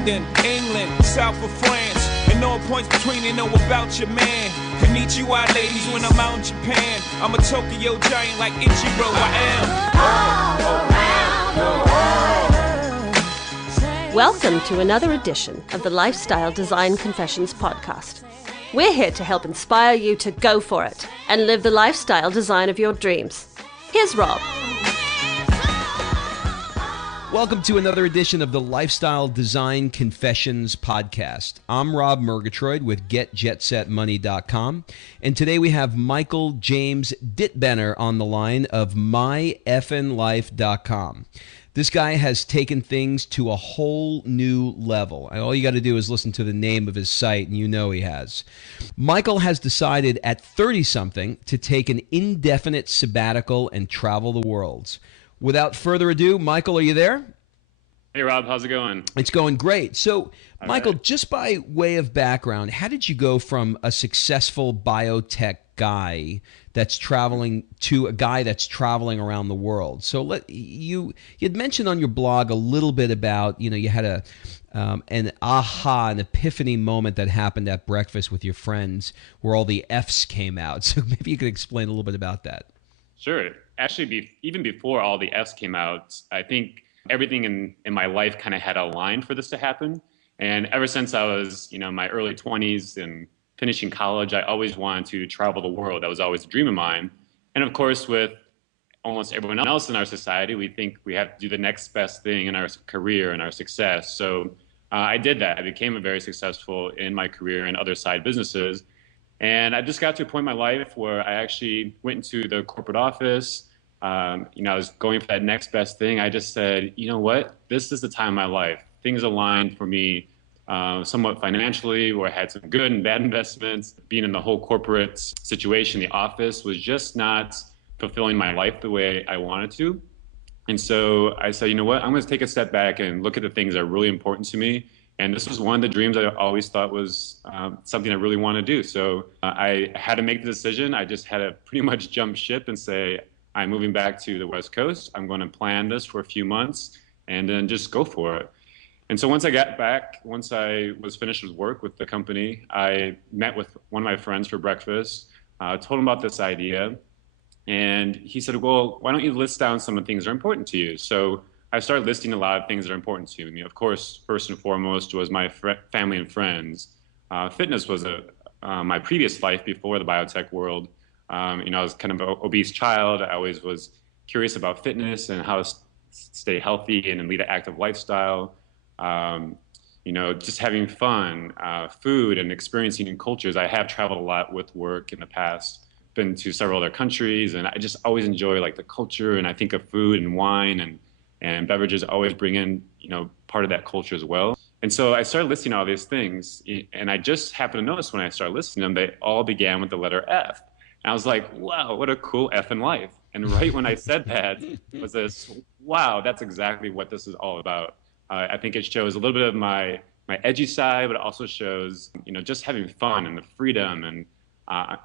London, England, south of France. And all points between, they know about your man. Konnichiwa, ladies, when I'm out in Japan. I'm a Tokyo giant like Ichiro, I am. Welcome to another edition of the Lifestyle Design Confessions podcast. We're here to help inspire you to go for it and live the lifestyle design of your dreams. Here's Rob. Welcome to another edition of the Lifestyle Design Confessions podcast. I'm Rob Murgatroyd with GetJetSetMoney.com, and today we have Michael James Dittbenner on the line of MyEffinLife.com. This guy has taken things to a whole new level. All you got to do is listen to the name of his site, and you know he has. Michael has decided at 30-something to take an indefinite sabbatical and travel the world. Without further ado, Michael, are you there? Hey, Rob. How's it going? It's going great. So, Michael, right. Just by way of background, how did you go from a successful biotech guy that's traveling to a guy that's traveling around the world? So you'd mentioned on your blog a little bit about, you had an epiphany moment that happened at breakfast with your friends where all the F's came out. So maybe you could explain a little bit about that. Sure. Actually, even before all the F's came out, I think everything in my life kind of had aligned for this to happen. And ever since I was, in my early 20s and finishing college, I always wanted to travel the world. That was always a dream of mine. And of course, with almost everyone else in our society, we think we have to do the next best thing in our career and our success. So I did that. I became very successful in my career and other side businesses. And I just got to a point in my life where I actually went into the corporate office. I was going for that next best thing. I just said, you know what? This is the time of my life. Things aligned for me somewhat financially, where I had some good and bad investments. Being in the whole corporate situation, the office was just not fulfilling my life the way I wanted to. And so I said, you know what? I'm going to take a step back and look at the things that are really important to me. And this was one of the dreams I always thought was something I really want to do. So I had to make the decision. I just had to pretty much jump ship and say, I'm moving back to the West Coast. I'm going to plan this for a few months and then just go for it. And so once I got back, once I was finished with work with the company, I met with one of my friends for breakfast, told him about this idea. And he said, well, why don't you list down some of the things that are important to you? So I started listing a lot of things that are important to me. Of course, first and foremost was my family and friends. Fitness was my previous life before the biotech world. I was kind of an obese child. I always was curious about fitness and how to stay healthy and lead an active lifestyle. Just having fun, food and experiencing new cultures. I have traveled a lot with work in the past, been to several other countries, and I just always enjoy like the culture. And I think of food and wine and beverages always bring in, part of that culture as well. And so I started listing all these things, and I just happened to notice when I started listing them, they all began with the letter F. And I was like, wow, what a cool F in life. And right when I said that was this, wow, that's exactly what this is all about. I think it shows a little bit of my edgy side, but it also shows, just having fun and the freedom. And,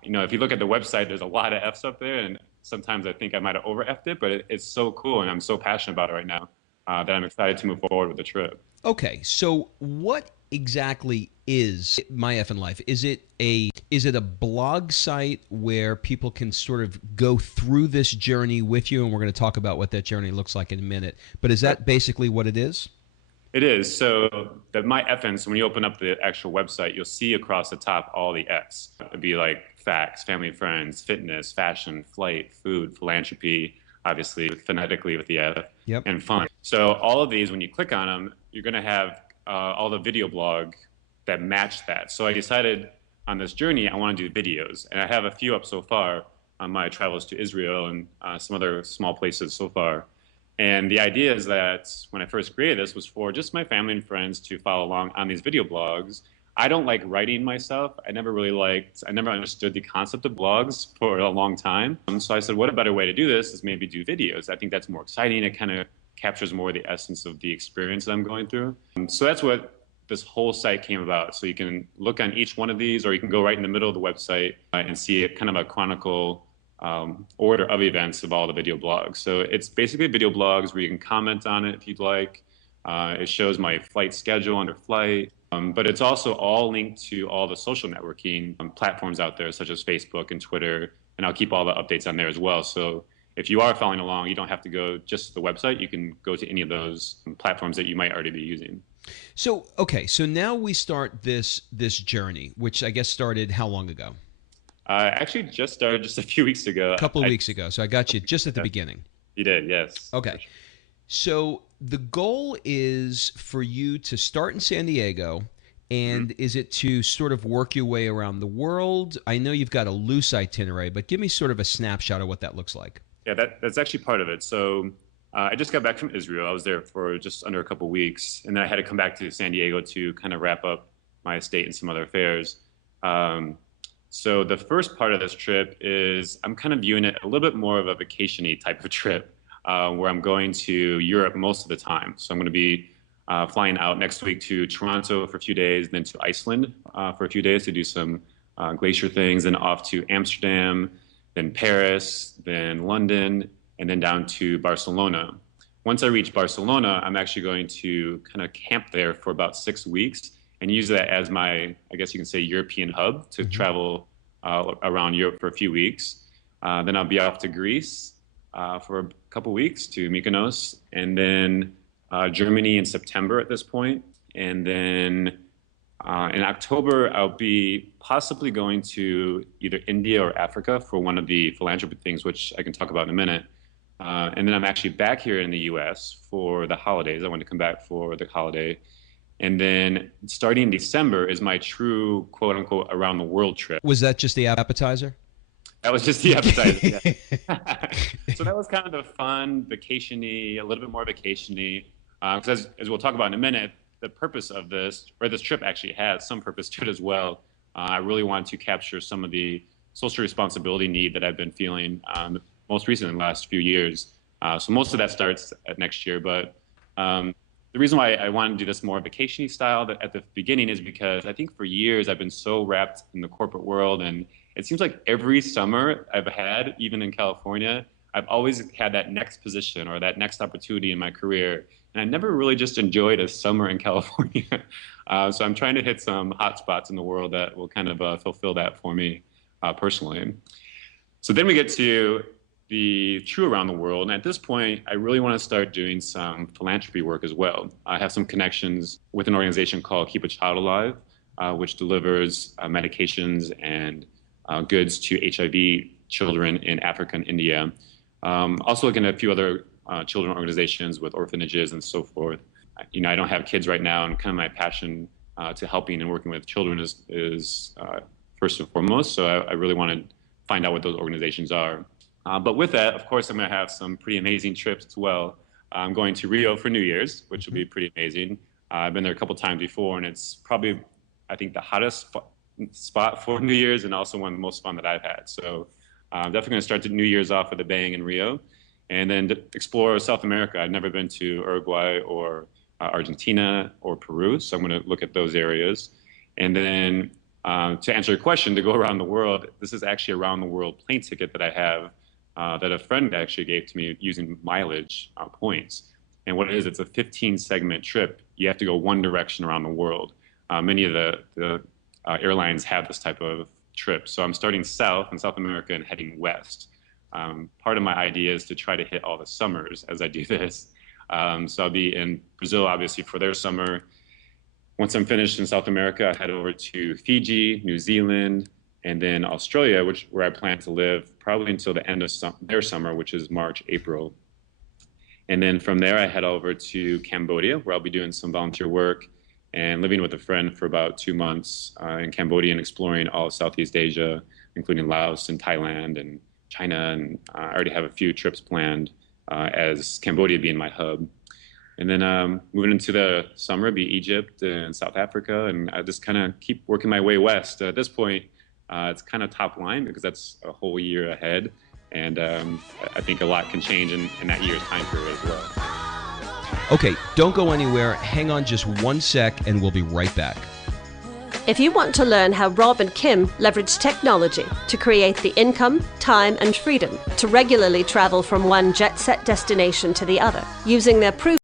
if you look at the website, there's a lot of F's up there. And sometimes I think I might have over-F'd it, but it's so cool. And I'm so passionate about it right now that I'm excited to move forward with the trip. Okay, so what exactly is My Effin' Life? Is it a blog site where people can sort of go through this journey with you? And we're going to talk about what that journey looks like in a minute. But is that basically what it is? It is. So the My Effin', so when you open up the actual website, you'll see across the top all the F's. It'd be like facts, family, friends, fitness, fashion, flight, food, philanthropy, obviously phonetically with the F, yep, and fun. So all of these, when you click on them, you're going to have all the video blog that match that. So I decided on this journey, I want to do videos. And I have a few up so far on my travels to Israel and some other small places so far. And the idea is that when I first created this was for just my family and friends to follow along on these video blogs. I don't like writing myself. I never understood the concept of blogs for a long time. So I said, what a better way to do this is maybe do videos. I think that's more exciting. It kind of captures more of the essence of the experience that I'm going through. So that's what this whole site came about. So you can look on each one of these, or you can go right in the middle of the website and see kind of a chronicle order of events of all the video blogs. So it's basically video blogs where you can comment on it if you'd like. It shows my flight schedule under flight, but it's also all linked to all the social networking platforms out there, such as Facebook and Twitter, and I'll keep all the updates on there as well. So if you are following along, you don't have to go just to the website. You can go to any of those platforms that you might already be using. So, okay, so now we start this journey, which I guess started how long ago? Actually just started just a few weeks ago. A couple of weeks ago. So I got you just at the beginning. You did, yes. Okay. So the goal is for you to start in San Diego, and is it to sort of work your way around the world? I know you've got a loose itinerary, but give me sort of a snapshot of what that looks like. Yeah, that's actually part of it. So I just got back from Israel. I was there for just under a couple weeks, and then I had to come back to San Diego to kind of wrap up my estate and some other affairs. So the first part of this trip is I'm kind of viewing it a little bit more of a vacation-y type of trip, where I'm going to Europe most of the time. So I'm going to be flying out next week to Toronto for a few days, then to Iceland for a few days to do some glacier things, then off to Amsterdam, then Paris, then London, and then down to Barcelona. Once I reach Barcelona, I'm actually going to kind of camp there for about 6 weeks and use that as my, I guess you can say, European hub to travel around Europe for a few weeks. Then I'll be off to Greece for a couple weeks to Mykonos, and then Germany in September at this point. And then in October, I'll be possibly going to either India or Africa for one of the philanthropy things, which I can talk about in a minute. And then I'm actually back here in the US for the holidays. I want to come back for the holiday. And then starting in December is my true quote unquote around the world trip. Was that just the appetizer? That was just the appetizer. Yeah. So that was kind of the fun, vacation-y, a little bit more vacation-y. Because as we'll talk about in a minute, the purpose of this, or this trip actually has some purpose to it as well. I really wanted to capture some of the social responsibility need that I've been feeling most recently in the last few years. So most of that starts at next year, but the reason why I wanted to do this more vacation-y style at the beginning is because I think for years I've been so wrapped in the corporate world, and it seems like every summer I've had, even in California, I've always had that next position or that next opportunity in my career. And I never really just enjoyed a summer in California. So I'm trying to hit some hot spots in the world that will kind of fulfill that for me personally. So then we get to the true around the world. And at this point, I really want to start doing some philanthropy work as well. I have some connections with an organization called Keep a Child Alive, which delivers medications and goods to HIV children in Africa and India. Also looking at a few other children organizations with orphanages and so forth. You know, I don't have kids right now, and kind of my passion to helping and working with children is first and foremost. So I really want to find out what those organizations are. But with that, of course, I'm going to have some pretty amazing trips as well. I'm going to Rio for New Year's, which will be pretty amazing. I've been there a couple times before, and it's probably, I think, the hottest spot for New Year's and also one of the most fun that I've had. So I'm definitely going to start the New Year's off with a bang in Rio, and then explore South America. I've never been to Uruguay or Argentina or Peru, so I'm going to look at those areas. And then to answer your question, to go around the world, this is actually a around the world plane ticket that I have that a friend actually gave to me using mileage points. And what it is, it's a 15-segment trip. You have to go one direction around the world. Many of the airlines have this type of trip. So I'm starting south in South America and heading west. Part of my idea is to try to hit all the summers as I do this. So I'll be in Brazil, obviously, for their summer. Once I'm finished in South America, I head over to Fiji, New Zealand, and then Australia, where I plan to live probably until the end of their summer, which is March, April. And then from there, I head over to Cambodia, where I'll be doing some volunteer work and living with a friend for about 2 months in Cambodia and exploring all of Southeast Asia, including Laos and Thailand and China. And I already have a few trips planned as Cambodia being my hub. And then moving into the summer, be Egypt and South Africa. And I just kind of keep working my way west. At this point, it's kind of top line because that's a whole year ahead. And I think a lot can change in that year's time period as well. Okay, don't go anywhere. Hang on just 1 sec and we'll be right back. If you want to learn how Rob and Kim leverage technology to create the income, time and freedom to regularly travel from one jet-set destination to the other using their proven